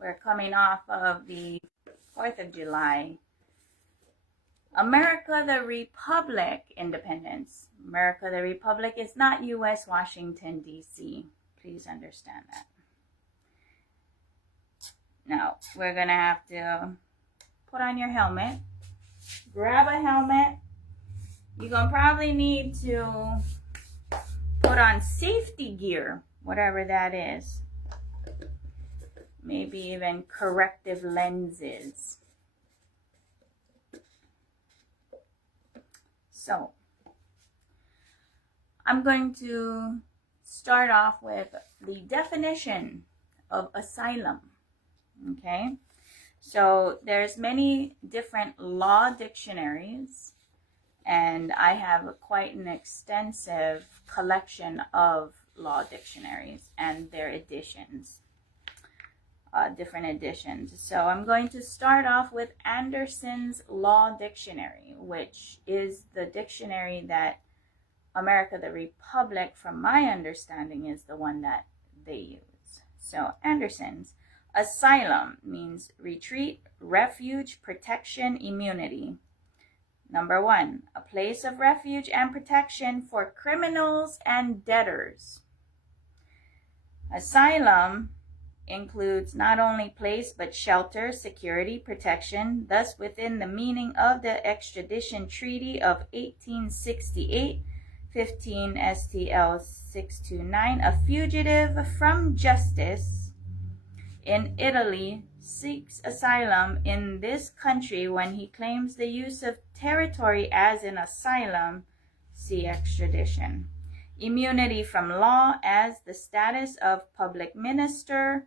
We're coming off of the 4th of July. America the Republic, independence. America the Republic is not U.S. Washington, D.C. Please understand that. Now, we're going to have to put on your helmet. Grab a helmet. You're going to probably need to put on safety gear, whatever that is. Maybe even corrective lenses. So, I'm going to start off with the definition of asylum. Okay, so there's many different law dictionaries, and I have quite an extensive collection of law dictionaries and their editions, different editions. So I'm going to start off with Anderson's Law Dictionary, which is the dictionary that America the Republic, from my understanding, is the one that they use. So Anderson's. Asylum means retreat, refuge, protection, immunity. Number 1, a place of refuge and protection for criminals and debtors. Asylum includes not only place but shelter, security, protection, thus within the meaning of the Extradition Treaty of 1868, 15 STL 629, a fugitive from justice in Italy seeks asylum in this country when he claims the use of territory as an asylum, see extradition. Immunity from law as the status of public minister,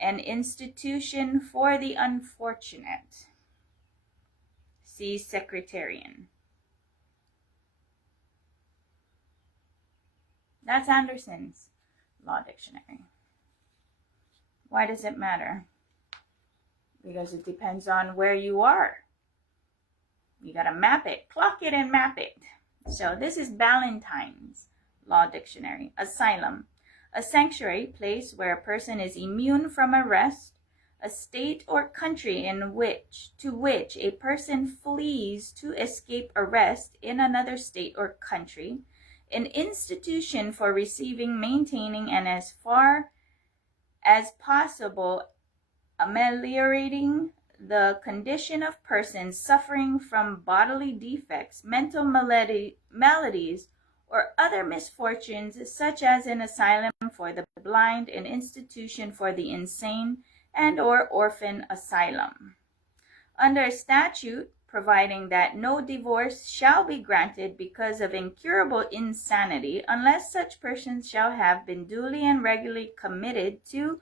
an institution for the unfortunate, see secretarian. That's Anderson's Law Dictionary. Why does it matter? Because it depends on where you are. You got to map it, clock it, and map it. So this is Ballantyne's Law Dictionary. Asylum, a sanctuary place where a person is immune from arrest, a state or country to which a person flees to escape arrest in another state or country, an institution for receiving, maintaining, and as far as possible, ameliorating the condition of persons suffering from bodily defects, mental maladies, or other misfortunes, such as an asylum for the blind, an institution for the insane, and or orphan asylum. Under a statute providing that no divorce shall be granted because of incurable insanity unless such persons shall have been duly and regularly committed to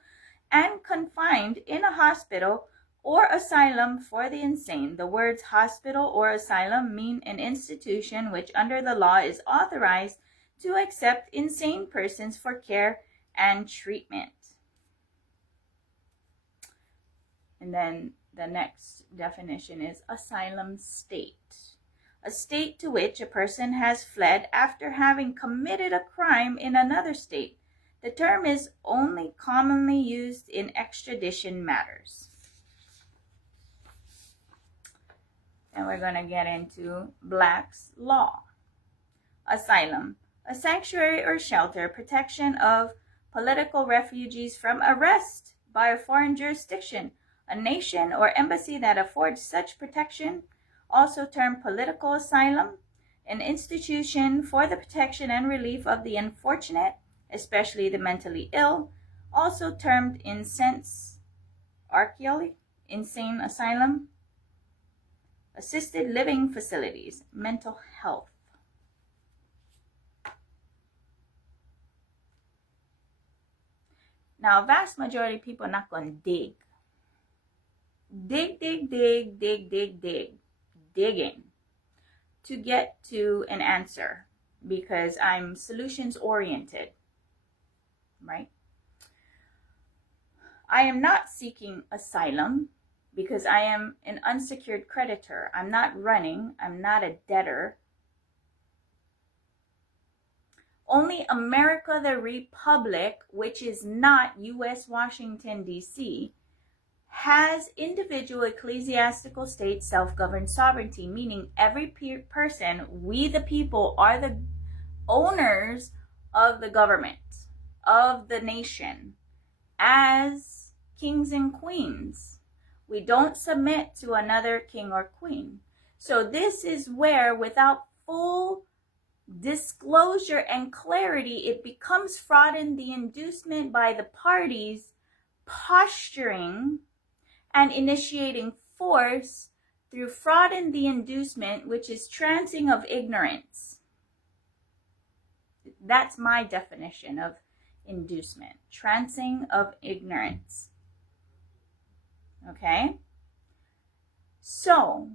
and confined in a hospital or asylum for the insane. The words hospital or asylum mean an institution which under the law is authorized to accept insane persons for care and treatment. And then the next definition is asylum state. A state to which a person has fled after having committed a crime in another state. The term is only commonly used in extradition matters. And we're going to get into Black's Law. Asylum, a sanctuary or shelter, protection of political refugees from arrest by a foreign jurisdiction, a nation or embassy that affords such protection, also termed political asylum, an institution for the protection and relief of the unfortunate, especially the mentally ill, also termed insane asylum, assisted living facilities, mental health. Now, vast majority of people are not going to dig. Digging to get to an answer because I'm solutions oriented, right? I am not seeking asylum because I am an unsecured creditor. I'm not running. I'm not a debtor. Only America the Republic, which is not U.S. Washington, D.C., has individual ecclesiastical state self-governed sovereignty, meaning every person, we the people, are the owners of the government, of the nation, as kings and queens. We don't submit to another king or queen. So this is where, without full disclosure and clarity, it becomes fraud in the inducement by the parties posturing and initiating force through fraud in the inducement, which is trancing of ignorance. That's my definition of inducement, trancing of ignorance. Okay? So,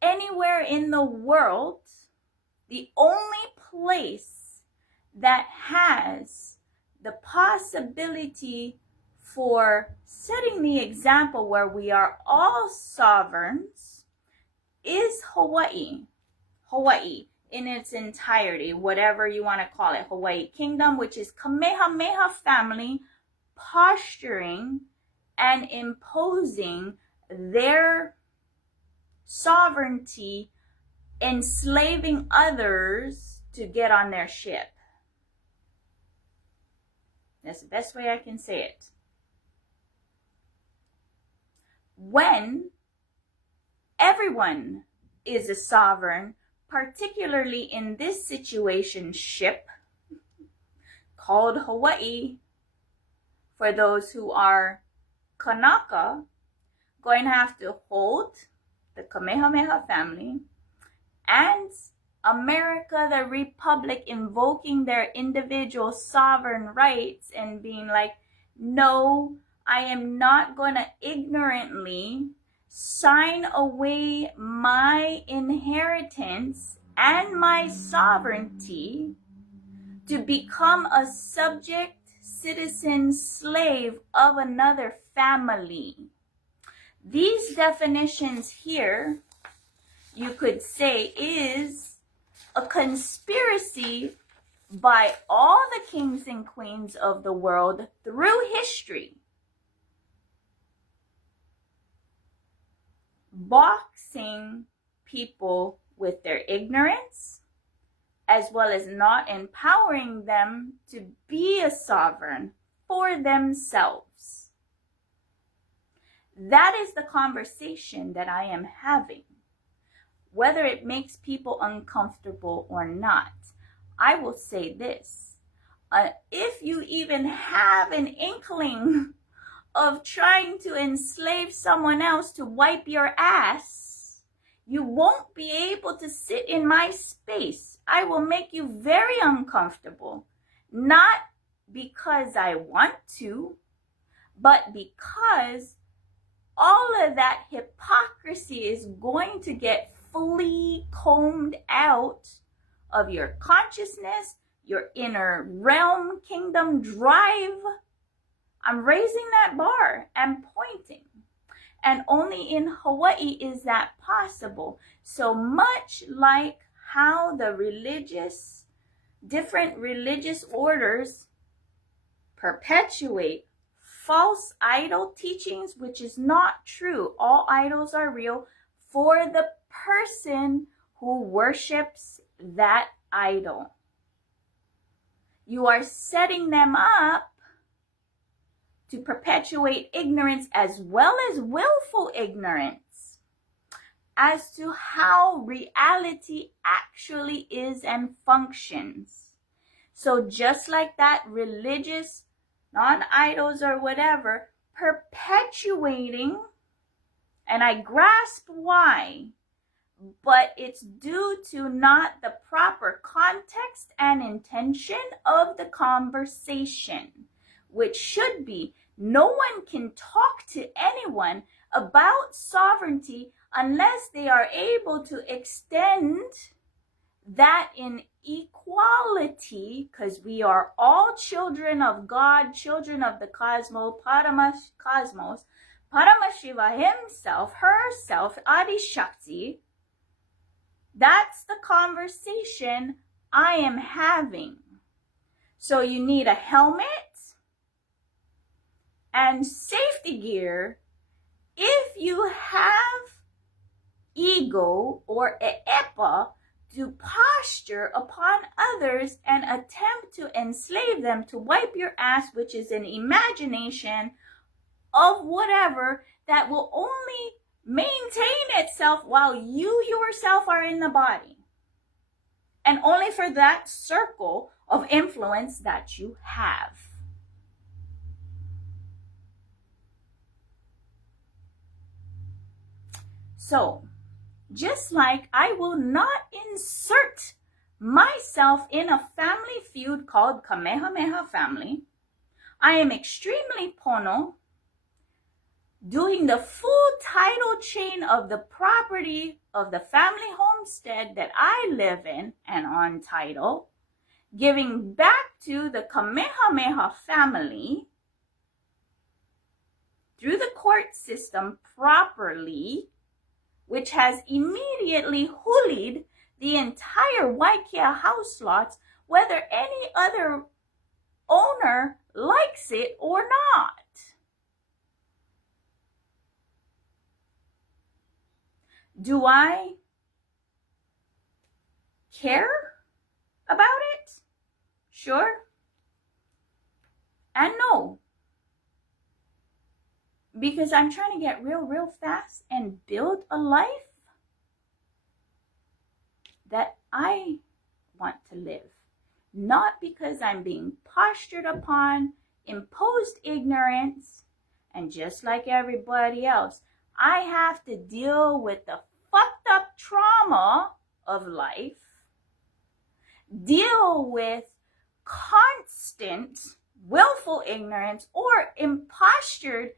anywhere in the world, the only place that has the possibility for setting the example where we are all sovereigns is Hawaii. Hawaii in its entirety, whatever you want to call it. Hawaii Kingdom, which is Kamehameha family posturing and imposing their sovereignty, enslaving others to get on their ship. That's the best way I can say it. When everyone is a sovereign, particularly in this situation ship called Hawaii, for those who are Kanaka, going to have to hold the Kamehameha family and America, the Republic, invoking their individual sovereign rights and being like, no, I am not going to ignorantly sign away my inheritance and my sovereignty to become a subject, citizen, slave of another family. These definitions here, you could say, is a conspiracy by all the kings and queens of the world through history, boxing people with their ignorance, as well as not empowering them to be a sovereign for themselves. That is the conversation that I am having. Whether it makes people uncomfortable or not, I will say this. If you even have an inkling of trying to enslave someone else to wipe your ass, you won't be able to sit in my space. I will make you very uncomfortable. Not because I want to, but because all of that hypocrisy is going to get fully combed out of your consciousness, your inner realm, kingdom drive. I'm raising that bar and pointing. And only in Hawaii is that possible. So much like how the different religious orders perpetuate false idol teachings, which is not true. All idols are real for the person who worships that idol. You are setting them up to perpetuate ignorance as well as willful ignorance as to how reality actually is and functions. So just like that religious, non-idols or whatever, perpetuating, and I grasp why, but it's due to not the proper context and intention of the conversation, which should be no one can talk to anyone about sovereignty unless they are able to extend that in equality, because we are all children of God, children of the cosmos, Paramashiva himself, herself, Adi Shakti. That's the conversation I am having. So you need a helmet and safety gear if you have ego or epa to posture upon others and attempt to enslave them, to wipe your ass, which is an imagination of whatever that will only maintain itself while you yourself are in the body, and only for that circle of influence that you have. So, just like I will not insert myself in a family feud called Kamehameha family, I am extremely pono, doing the full title chain of the property of the family homestead that I live in and on title, giving back to the Kamehameha family through the court system properly, which has immediately hoolied the entire Waikia house lots, whether any other owner likes it or not. Do I care about it? Sure. And no. Because I'm trying to get real fast and build a life that I want to live. Not because I'm being postured upon, imposed ignorance, and just like everybody else, I have to deal with the fucked up trauma of life, deal with constant willful ignorance or impostured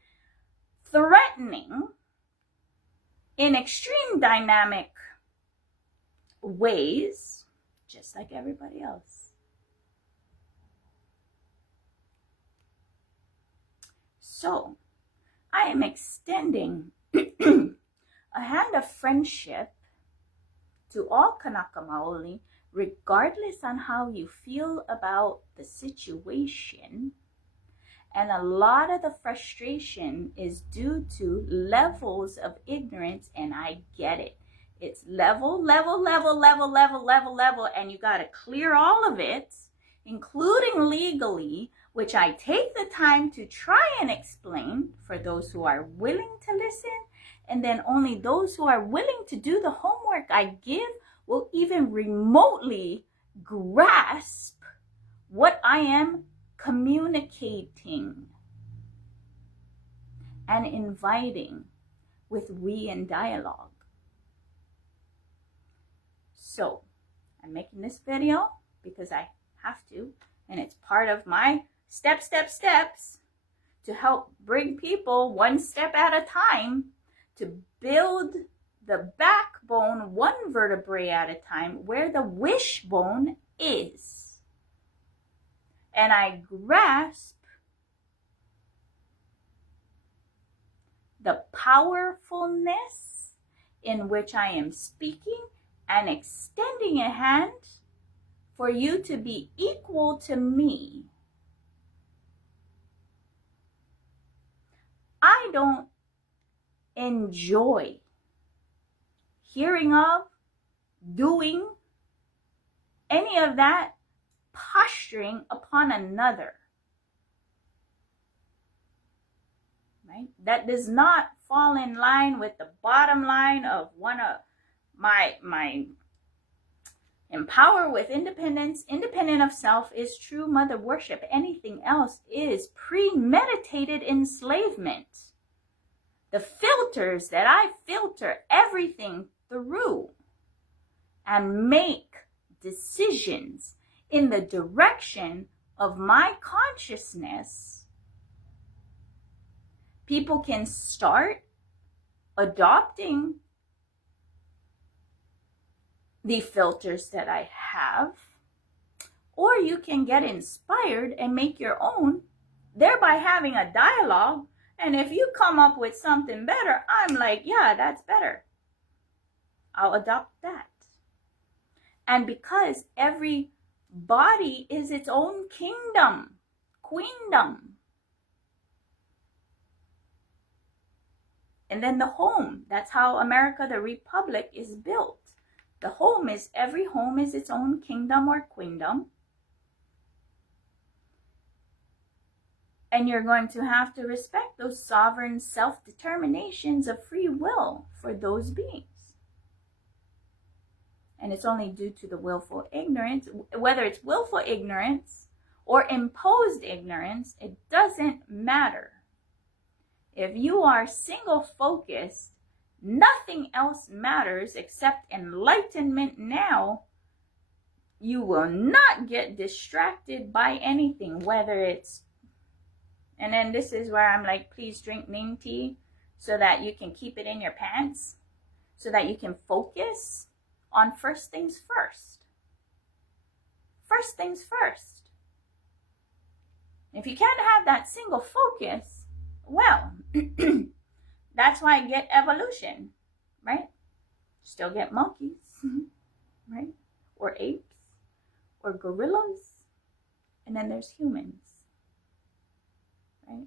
threatening in extreme dynamic ways, just like everybody else. So, I am extending a hand of friendship to all Kanaka Maoli, regardless on how you feel about the situation. And a lot of the frustration is due to levels of ignorance, and I get it. It's level, and you got to clear all of it, including legally, which I take the time to try and explain for those who are willing to listen, and then only those who are willing to do the homework I give will even remotely grasp what I am communicating and inviting with we in dialogue. So, I'm making this video because I have to, and it's part of my steps to help bring people one step at a time to build the backbone one vertebrae at a time where the wishbone is. And I grasp the powerfulness in which I am speaking and extending a hand for you to be equal to me. I don't enjoy hearing of, doing any of that posturing upon another, right? That does not fall in line with the bottom line of one of my empower with independence, independent of self is true mother worship. Anything else is premeditated enslavement. The filters that I filter everything through and make decisions in the direction of my consciousness, people can start adopting the filters that I have, or you can get inspired and make your own, thereby having a dialogue. And if you come up with something better, I'm like, yeah, that's better. I'll adopt that. And because every body is its own kingdom, queendom. And then the home. That's how America, the Republic, is built. The home is, every home is its own kingdom or queendom. And you're going to have to respect those sovereign self-determinations of free will for those beings. And it's only due to the willful ignorance, whether it's willful ignorance or imposed ignorance, it doesn't matter. If you are single focused, nothing else matters except enlightenment now. You will not get distracted by anything, whether it's, and then this is where I'm like, please drink neem tea so that you can keep it in your pants, so that you can focus on first things first. First things first. If you can't have that single focus, well, that's why I get evolution, right? Still get monkeys, right? Or apes, or gorillas, and then there's humans, right?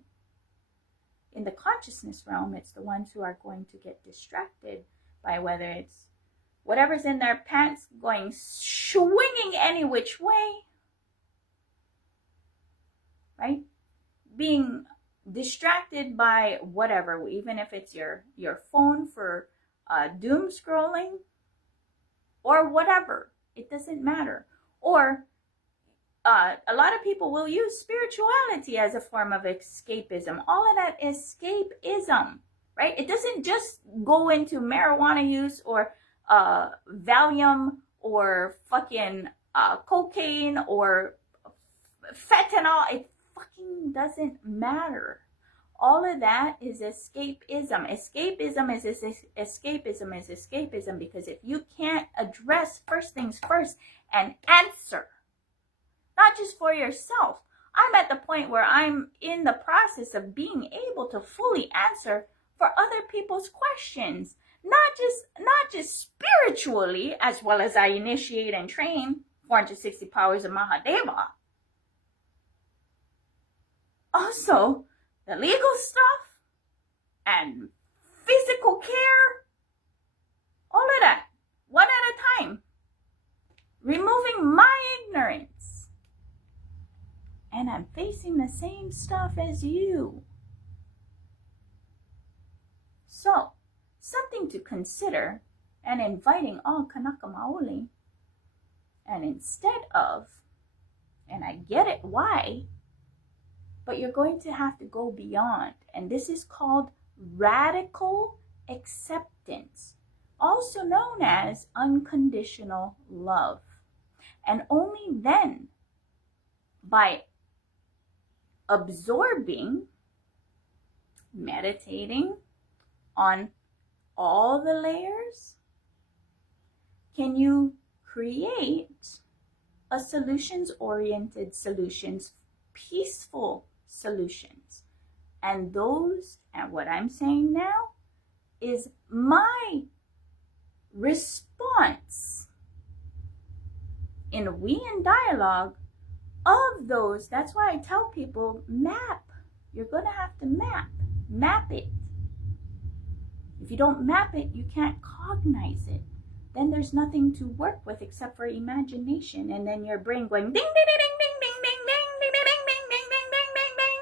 In the consciousness realm, it's the ones who are going to get distracted by whether it's whatever's in their pants going swinging any which way, right? Being distracted by whatever, even if it's your phone for doom scrolling or whatever, it doesn't matter. Or a lot of people will use spirituality as a form of escapism. All of that is escapism, right? It doesn't just go into marijuana use or Valium or fucking cocaine or fentanyl. It fucking doesn't matter. All of that is escapism. Escapism is escapism is escapism, because if you can't address first things first and answer, not just for yourself. I'm at the point where I'm in the process of being able to fully answer for other people's questions. Not just spiritually, as well as I initiate and train 460 powers of Mahadeva. Also, the legal stuff and physical care, all of that, one at a time. Removing my ignorance. And I'm facing the same stuff as you. So, something to consider, and inviting all Kanaka Maoli. And instead of, and I get it why, but you're going to have to go beyond. And this is called radical acceptance, also known as unconditional love. And only then, by absorbing, meditating on all the layers, can you create a solutions-oriented solutions, peaceful solutions. And those, and what I'm saying now, is my response in We in Dialogue of those. That's why I tell people, map. You're going to have to map it. If you don't map it, you can't cognize it. Then there's nothing to work with except for imagination, and then your brain going ding ding ding ding ding ding ding ding ding ding ding ding ding ding ding.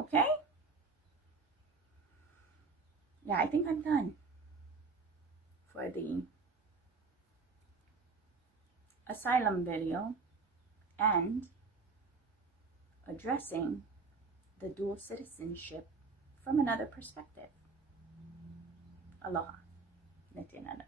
Okay? Yeah, I think I'm done for the Asylum video and addressing the dual citizenship from another perspective. Aloha. Nitinanam.